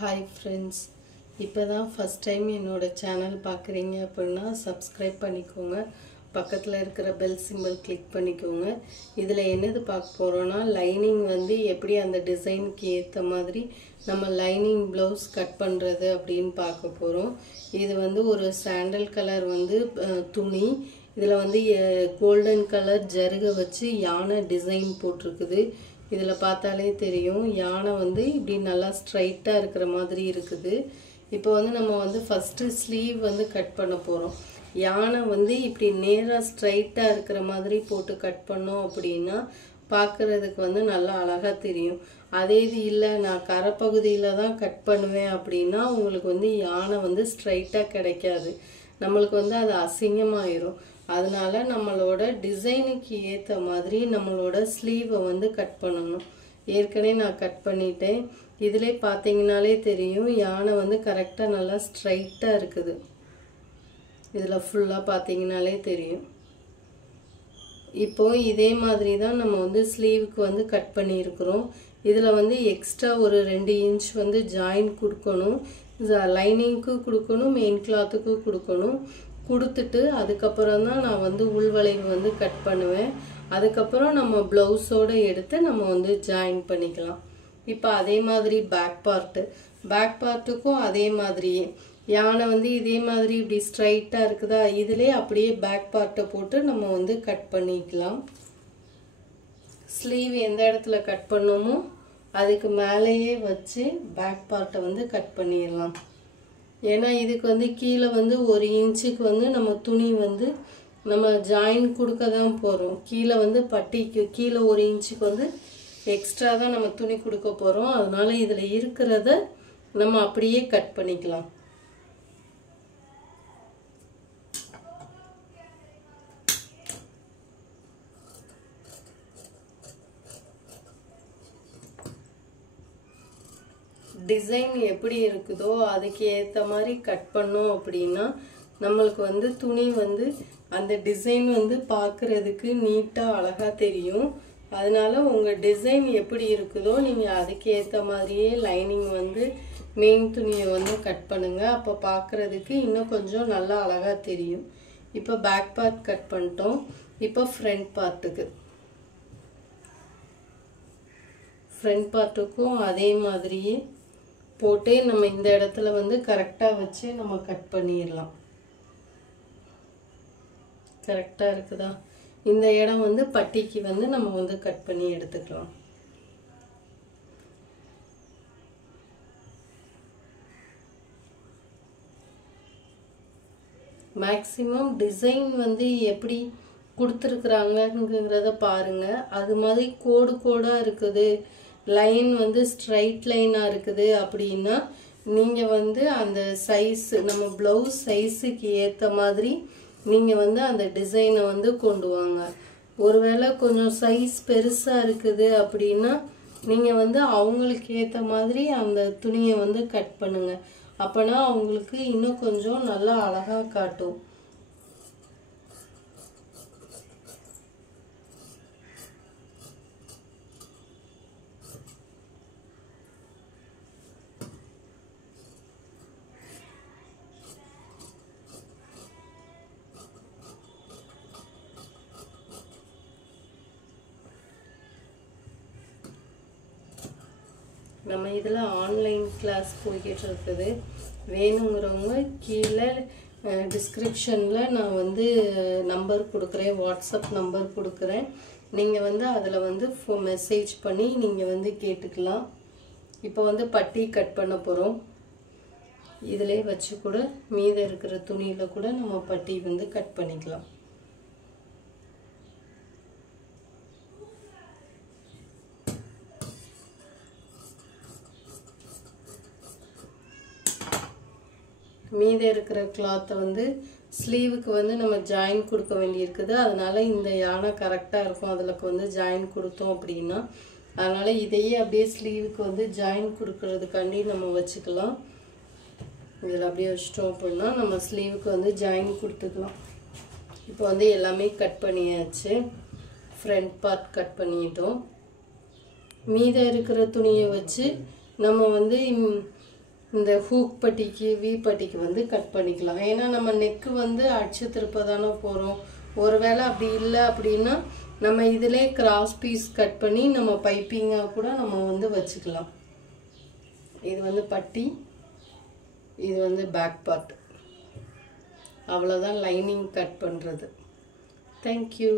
Hi friends, இப்போதான் first time என்னோட channel பார்க்குறீங்க அப்படின்னா subscribe பண்ணிக்கோங்க. பக்கத்தில் இருக்கிற bell symbol click பண்ணிக்கோங்க. இதில் என்னது பார்க்க போகிறோன்னா லைனிங் வந்து எப்படி அந்த டிசைனுக்கு ஏற்ற மாதிரி நம்ம லைனிங் ப்ளவுஸ் கட் பண்ணுறது அப்படின்னு பார்க்க போகிறோம். இது வந்து ஒரு சாண்டல் கலர் வந்து துணி. இதில் வந்து கோல்டன் கலர் ஜருகை வச்சு யானை டிசைன் போட்டிருக்குது. இதில் பார்த்தாலே தெரியும் யானை வந்து இப்படி நல்லா ஸ்ட்ரைட்டாக இருக்கிற மாதிரி இருக்குது. இப்போ வந்து நம்ம வந்து ஃபஸ்ட்டு ஸ்லீவ் வந்து கட் பண்ண போகிறோம். யானை வந்து இப்படி நேராக ஸ்ட்ரைட்டாக இருக்கிற மாதிரி போட்டு கட் பண்ணோம் அப்படின்னா பார்க்குறதுக்கு வந்து நல்லா அழகாக தெரியும். அதே இது இல்லை நான் கரைப்பகுதியில் தான் கட் பண்ணுவேன் அப்படின்னா உங்களுக்கு வந்து யானை வந்து ஸ்ட்ரைட்டாக கிடைக்காது. நம்மளுக்கு வந்து அது அசிங்கமாயிரும். அதனால நம்மளோட டிசைனுக்கு ஏற்ற மாதிரி நம்மளோட ஸ்லீவை வந்து கட் பண்ணணும். ஏற்கனவே நான் கட் பண்ணிட்டேன். இதிலே பார்த்தீங்கனாலே தெரியும் யானை வந்து கரெக்டாக நல்லா ஸ்ட்ரைட்டாக இருக்குது. இதில் ஃபுல்லாக பார்த்தீங்கனாலே தெரியும். இப்போ இதே மாதிரி தான் நம்ம வந்து ஸ்லீவுக்கு வந்து கட் பண்ணியிருக்கிறோம். இதில் வந்து எக்ஸ்ட்ரா ஒரு 2 இன்ச் வந்து ஜாயின் கொடுக்கணும். லைனிங்க்கு கொடுக்கணும், மெயின் கிளாத்துக்கு கொடுக்கணும். கொடுத்துட்டு அதுக்கப்புறம் தான் நான் வந்து உள்வளைவு வந்து கட் பண்ணுவேன். அதுக்கப்புறம் நம்ம ப்ளவுஸோடு எடுத்து நம்ம வந்து ஜாயின் பண்ணிக்கலாம். இப்போ அதே மாதிரி பேக் பார்ட்டுக்கும் அதே மாதிரியே யானை வந்து இதே மாதிரி இப்படி ஸ்ட்ரைட்டாக இருக்குதா, இதிலே அப்படியே பேக் பார்ட்டை போட்டு நம்ம வந்து கட் பண்ணிக்கலாம். ஸ்லீவ் எந்த இடத்துல கட் பண்ணோமோ அதுக்கு மேலேயே வச்சு பேக் பார்ட்டை வந்து கட் பண்ணிடலாம். ஏன்னா இதுக்கு வந்து கீழே வந்து 1 இன்ச்சுக்கு வந்து நம்ம துணி வந்து நம்ம ஜாயின் கொடுக்க தான் போகிறோம். கீழே வந்து பட்டிக்கு கீழே 1 இன்ச்சுக்கு வந்து எக்ஸ்ட்ரா தான் நம்ம துணி கொடுக்க போகிறோம். அதனால இதில் இருக்கிறத நம்ம அப்படியே கட் பண்ணிக்கலாம். டிசைன் எப்படி இருக்குதோ அதுக்கு ஏற்ற மாதிரி கட் பண்ணோம் அப்படின்னா நம்மளுக்கு வந்து துணி வந்து அந்த டிசைன் வந்து பார்க்குறதுக்கு நீட்டாக அழகாக தெரியும். அதனால உங்கள் டிசைன் எப்படி இருக்குதோ நீங்கள் அதுக்கு ஏற்ற மாதிரியே லைனிங் வந்து மெயின் துணியை வந்து கட் பண்ணுங்கள். அப்போ பார்க்குறதுக்கு இன்னும் கொஞ்சம் நல்லா அழகாக தெரியும். இப்போ பேக் பார்ட் கட் பண்ணிட்டோம். இப்போ ஃப்ரண்ட் பார்ட்டுக்கும் அதே மாதிரியே போட்டு நம்ம இந்த இடத்துல வந்து கரெக்டாக வச்சு நம்ம கட் பண்ணிடலாம். கரெக்டாக இருக்குதா? இந்த இடம் வந்து பட்டிக்கு வந்து நம்ம வந்து கட் பண்ணி எடுத்துக்கலாம். மேக்ஸிமம் டிசைன் வந்து எப்படி கொடுத்துருக்குறாங்கங்கிறத பாருங்க. அது மாதிரி கோடாக இருக்குது, லைன் வந்து ஸ்ட்ரைட் லைனாக இருக்குது அப்படின்னா நீங்கள் வந்து அந்த சைஸ் நம்ம ப்ளவுஸ் சைஸுக்கு ஏற்ற மாதிரி நீங்கள் வந்து அந்த டிசைனை வந்து கொண்டு வாங்க. ஒருவேளை கொஞ்சம் சைஸ் பெருசாக இருக்குது அப்படின்னா நீங்கள் வந்து அவங்களுக்கு ஏற்ற மாதிரி அந்த துணியை வந்து கட் பண்ணுங்க. அப்போனா அவங்களுக்கு இன்னும் கொஞ்சம் நல்லா அழகாக காட்டும். நம்ம இதில் ஆன்லைன் கிளாஸ் போய்கிட்டு இருக்குது. வேணுங்கிறவங்க கீழே டிஸ்கிரிப்ஷனில் நான் வந்து நம்பர் கொடுக்குறேன், வாட்ஸ்அப் நம்பர் கொடுக்குறேன். நீங்கள் வந்து அதில் வந்து மெசேஜ் பண்ணி நீங்கள் வந்து கேட்டுக்கலாம். இப்போ வந்து பட்டி கட் பண்ண போகிறோம். இதிலே வச்சு கூட மீதம் இருக்கிற துணியில் கூட நம்ம பட்டி வந்து கட் பண்ணிக்கலாம். மீதம் இருக்கிற கிளாத்தை வந்து ஸ்லீவுக்கு வந்து நம்ம ஜாயின் கொடுக்க வேண்டியிருக்குது. அதனால இந்த யானை கரெக்டாக இருக்கும் அதில் வந்து ஜாயின் கொடுத்தோம் அப்படின்னா. அதனால் இதையே அப்படியே ஸ்லீவுக்கு வந்து ஜாயின் கொடுக்கறதுக்காண்டி நம்ம வச்சுக்கலாம். இதில் அப்படியே வச்சிட்டோம் அப்படின்னா நம்ம ஸ்லீவுக்கு வந்து ஜாயின் கொடுத்துக்கலாம். இப்போ வந்து எல்லாமே கட் பண்ணியாச்சு. ஃப்ரண்ட் பார்ட் கட் பண்ணிட்டோம். மீதம் இருக்கிற துணியை வச்சு நம்ம வந்து இந்த ஹூக் பட்டிக்கு வி பட்டிக்கு வந்து கட் பண்ணிக்கலாம். ஏன்னா நம்ம நெக்கு வந்து அடிச்சு திருப்ப தானே போகிறோம். ஒருவேளை அப்படி இல்லை அப்படின்னா நம்ம இதிலே கிராஸ் பீஸ் கட் பண்ணி நம்ம பைப்பிங்காக கூட நம்ம வந்து வச்சுக்கலாம். இது வந்து பட்டி, இது வந்து பேக் பார்ட். அவ்வளோதான் லைனிங் கட் பண்ணுறது. தேங்க்யூ.